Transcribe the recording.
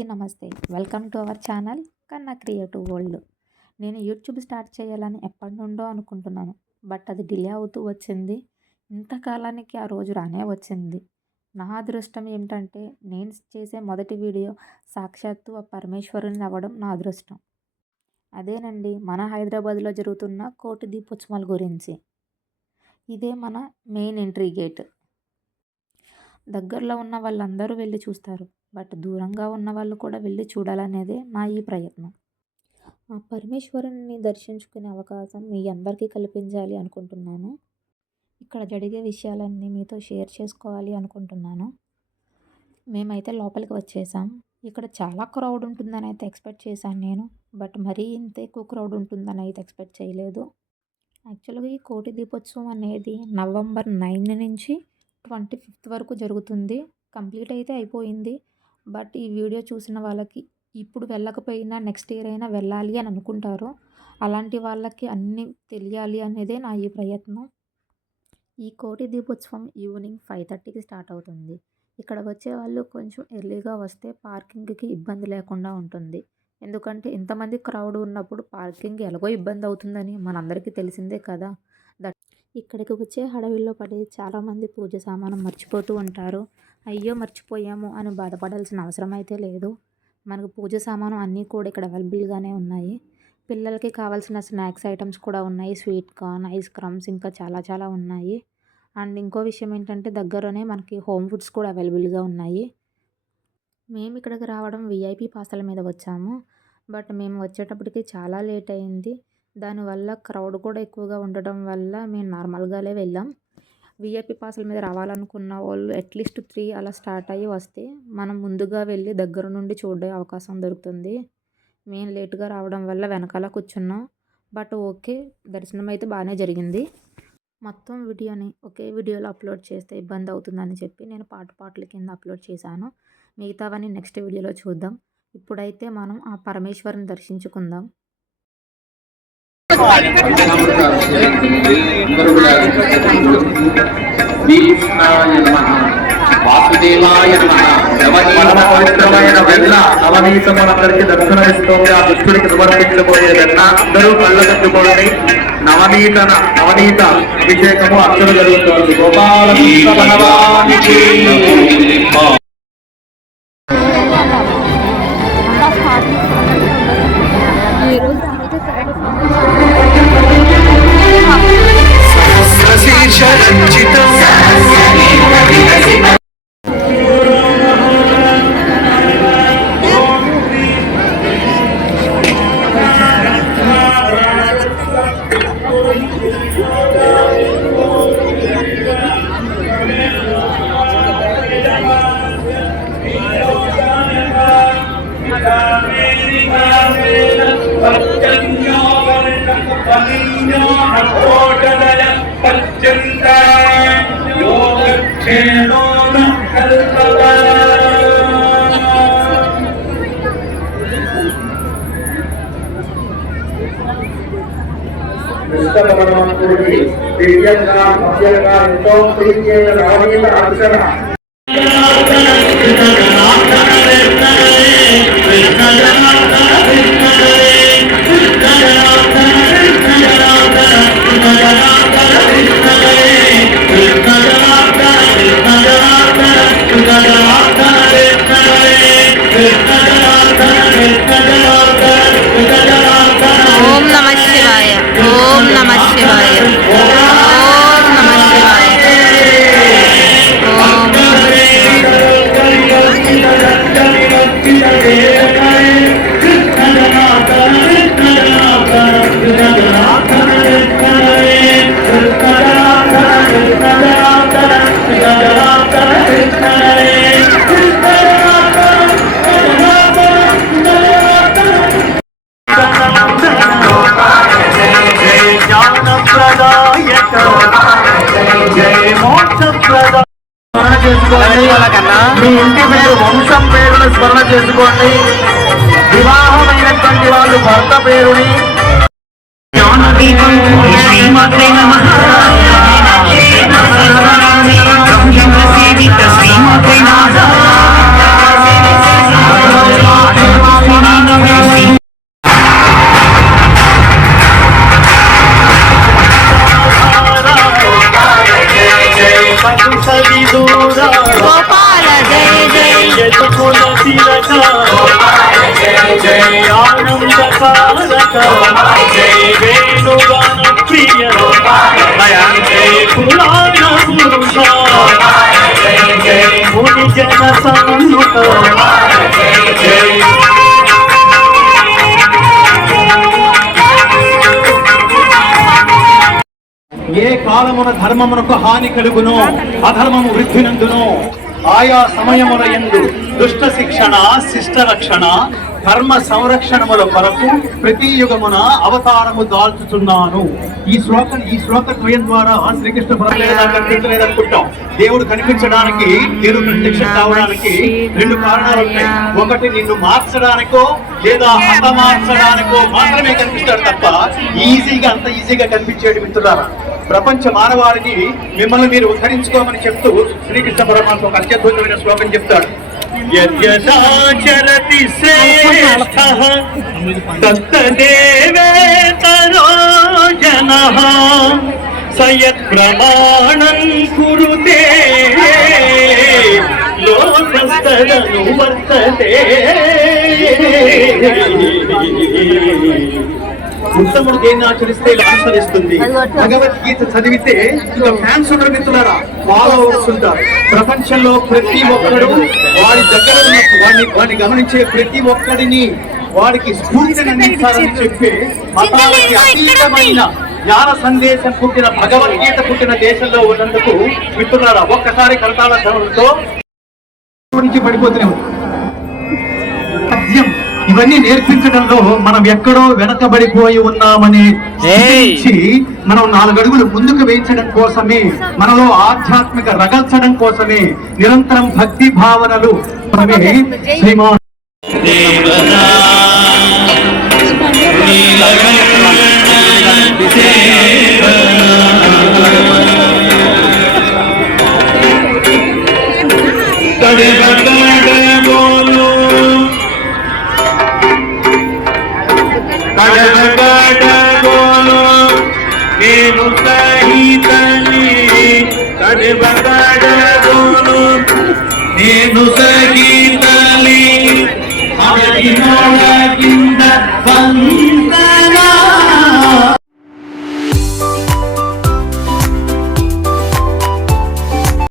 అందరికీ నమస్తే. Welcome to our channel కన్నా క్రియేటివ్ వరల్డ్. నేను యూట్యూబ్ స్టార్ట్ చేయాలని ఎప్పటి నుండో అనుకుంటున్నాను. బట్ అది డిలే అవుతూ వచ్చింది. ఇంతకాలానికి ఆ రోజు రానే వచ్చింది. నా అదృష్టం ఏమిటంటే నేను చేసే మొదటి వీడియో సాక్షాత్తు ఆ పరమేశ్వరుని అవ్వడం నా అదృష్టం. అదేనండి మన హైదరాబాద్లో జరుగుతున్న కోటి దీపోత్సవాల గురించి. ఇదే మన మెయిన్ ఎంట్రీ గేట్. దగ్గరలో ఉన్న వాళ్ళందరూ వెళ్ళి చూస్తారు. బట్ దూరంగా ఉన్న వాళ్ళు కూడా వెళ్ళి చూడాలనేదే నా ఈ ప్రయత్నం. ఆ పరమేశ్వరుని దర్శించుకునే అవకాశం మీ అందరికీ కల్పించాలి అనుకుంటున్నాను. ఇక్కడ జరిగే విషయాలన్నీ మీతో షేర్ చేసుకోవాలి అనుకుంటున్నాను. మేమైతే లోపలికి వచ్చేసాం. ఇక్కడ చాలా క్రౌడ్ ఉంటుందని అయితే ఎక్స్పెక్ట్ చేశాను నేను. బట్ మరీ ఇంత ఎక్కువ క్రౌడ్ ఉంటుందని అయితే ఎక్స్పెక్ట్ చేయలేదు. యాక్చువల్గా ఈ కోటి దీపోత్సవం అనేది నవంబర్ 9 నుంచి 25 వరకు జరుగుతుంది. కంప్లీట్ అయితే అయిపోయింది. బట్ ఈ వీడియో చూసిన వాళ్ళకి ఇప్పుడు వెళ్ళకపోయినా నెక్స్ట్ ఇయర్ అయినా వెళ్ళాలి అని అనుకుంటారు. అలాంటి వాళ్ళకి అన్నీ తెలియాలి అనేదే నా ఈ ప్రయత్నం. ఈ కోటి దీపోత్సవం ఈవినింగ్ 5:30కి స్టార్ట్ అవుతుంది. ఇక్కడ వచ్చే వాళ్ళు కొంచెం ఎర్లీగా వస్తే పార్కింగ్కి ఇబ్బంది లేకుండా ఉంటుంది. ఎందుకంటే ఇంతమంది క్రౌడ్ ఉన్నప్పుడు పార్కింగ్ ఎలాగో ఇబ్బంది అవుతుందని మనందరికీ తెలిసిందే కదా. ఇక్కడికి వచ్చే హడావిడిలో పడి చాలామంది పూజ సామాను మర్చిపోతూ ఉంటారు. అయ్యో మర్చిపోయాము అని బాధపడాల్సిన అవసరం అయితే లేదు. మనకు పూజ సామాను అన్నీ కూడా ఇక్కడ అవైలబుల్గానే ఉన్నాయి. పిల్లలకి కావాల్సిన స్నాక్స్ ఐటమ్స్ కూడా ఉన్నాయి. స్వీట్ కార్న్, ఐస్ క్రీమ్స్ ఇంకా చాలా ఉన్నాయి. అండ్ ఇంకో విషయం ఏంటంటే దగ్గరనే మనకి హోమ్ ఫుడ్స్ కూడా అవైలబుల్గా ఉన్నాయి. మేము ఇక్కడికి రావడం విఐపి పాసుల మీద వచ్చాము. బట్ మేము వచ్చేటప్పటికి చాలా లేట్ అయింది. దానివల్ల క్రౌడ్ కూడా ఎక్కువగా ఉండడం వల్ల మేము నార్మల్గానే వెళ్ళాం. విఐపి పాసుల మీద రావాలనుకున్న వాళ్ళు అట్లీస్ట్ 3 అలా స్టార్ట్ అయ్యి వస్తే మనం ముందుగా వెళ్ళి దగ్గర నుండి చూడే అవకాశం దొరుకుతుంది. మేము లేట్గా రావడం వల్ల వెనకాల కూర్చున్నాం. బట్ ఓకే, దర్శనం అయితే బాగానే జరిగింది. మొత్తం వీడియోని ఒకే వీడియోలో అప్లోడ్ చేస్తే ఇబ్బంది అవుతుందని చెప్పి నేను పాటల కింద అప్లోడ్ చేశాను. మిగతావన్నీ నెక్స్ట్ వీడియోలో చూద్దాం. ఇప్పుడైతే మనం ఆ పరమేశ్వరుని దర్శించుకుందాం. వాసుదేవాయ పవిత్రమైన వెన్న నవనీతములందరికీ దర్శనం ఇస్తుంది. ఆ దుష్టుడికి సమర్పించబోయే వెన్న అందరూ కళ్ళగట్టుకోండి. నవనీత అభిషేకము అక్షరు జరుగుతుంది. గోపాలకృష్ణ భగవానికి భగవానుడికి దివ్యంగా భవ్యంగా ఎంతో ప్రీతియైన నవనీత అక్షర ఓం నమః శివాయ. ఓం నమః శివాయ. ఓం నమః శివాయ. ఓం మీ ఇంటి పేరు వంశం పేరును స్మరణ చేసుకోండి. వివాహమైనటువంటి వాళ్ళు భర్త పేరుని శ్రీమాత్రే నమః జన సన్నుత ఏ కాలమున ధర్మమునకు హాని కలుగునో అధర్మము వృద్ధి నందునో ఆయా సమయముల యందు దుష్ట శిక్షణ శిష్ట రక్షణ ధర్మ సంరక్షణముల కొరకు ప్రతి యుగమున అవతారము దాల్చుతున్నాను. ఈ శ్లోకద్వయం ద్వారా శ్రీకృష్ణ కనిపించలేదనుకుంటాం. దేవుడు కనిపించడానికి, దేవుడు ప్రత్యక్షం కావడానికి రెండు కారణాలు ఉంటాయి. ఒకటి నిన్ను మార్చడానికో లేదా హతమార్చడానికో మాత్రమే కనిపిస్తాడు తప్ప అంత ఈజీగా కనిపించేది మిత్రులారా. ప్రపంచ మానవాళిని మిమ్మల్ని మీరు ఉద్ధరించుకోమని చెప్తూ శ్రీకృష్ణ పరమాత్మ ఒక అత్యద్భుతమైన శ్లోకం చెప్తాడు. యద్యదాచరతి శ్రేష్ఠః తత్తదేవేతరో జనః సయత్ ప్రమాణం కురుతే లోకస్తదను వర్తతే. ఉత్తముడు దేన్ని ఆచరిస్తే ఆచరిస్తుంది. భగవద్గీత చదివితే ఇంకా ఫ్యాన్స్ ఉండరు మిత్రులారా, ఫాలోవర్స్ ఉంటారు. ప్రపంచంలో ప్రతి ఒక్కరు వారి దగ్గర వాడిని గమనించే ప్రతి ఒక్కడిని వాడికి స్ఫూర్తిని అందించాలని చెప్పి మతాలకి అతీతమైన జ్ఞాన సందేశం పుట్టిన భగవద్గీత పుట్టిన దేశంలో ఉన్నందుకు మిత్రులారా ఒక్కసారి కరతాళ ధనంతో నుంచి పడిపోతున్నాము. ఇవన్నీ నేర్పించడంలో మనం ఎక్కడో వెనకబడిపోయి ఉన్నామని మనం 4 అడుగులు ముందుకు వేయించడం కోసమే, మనలో ఆధ్యాత్మిక రగల్చడం కోసమే, నిరంతరం భక్తి భావనలు శ్రీమాన్ నేను సహితని నేను సహి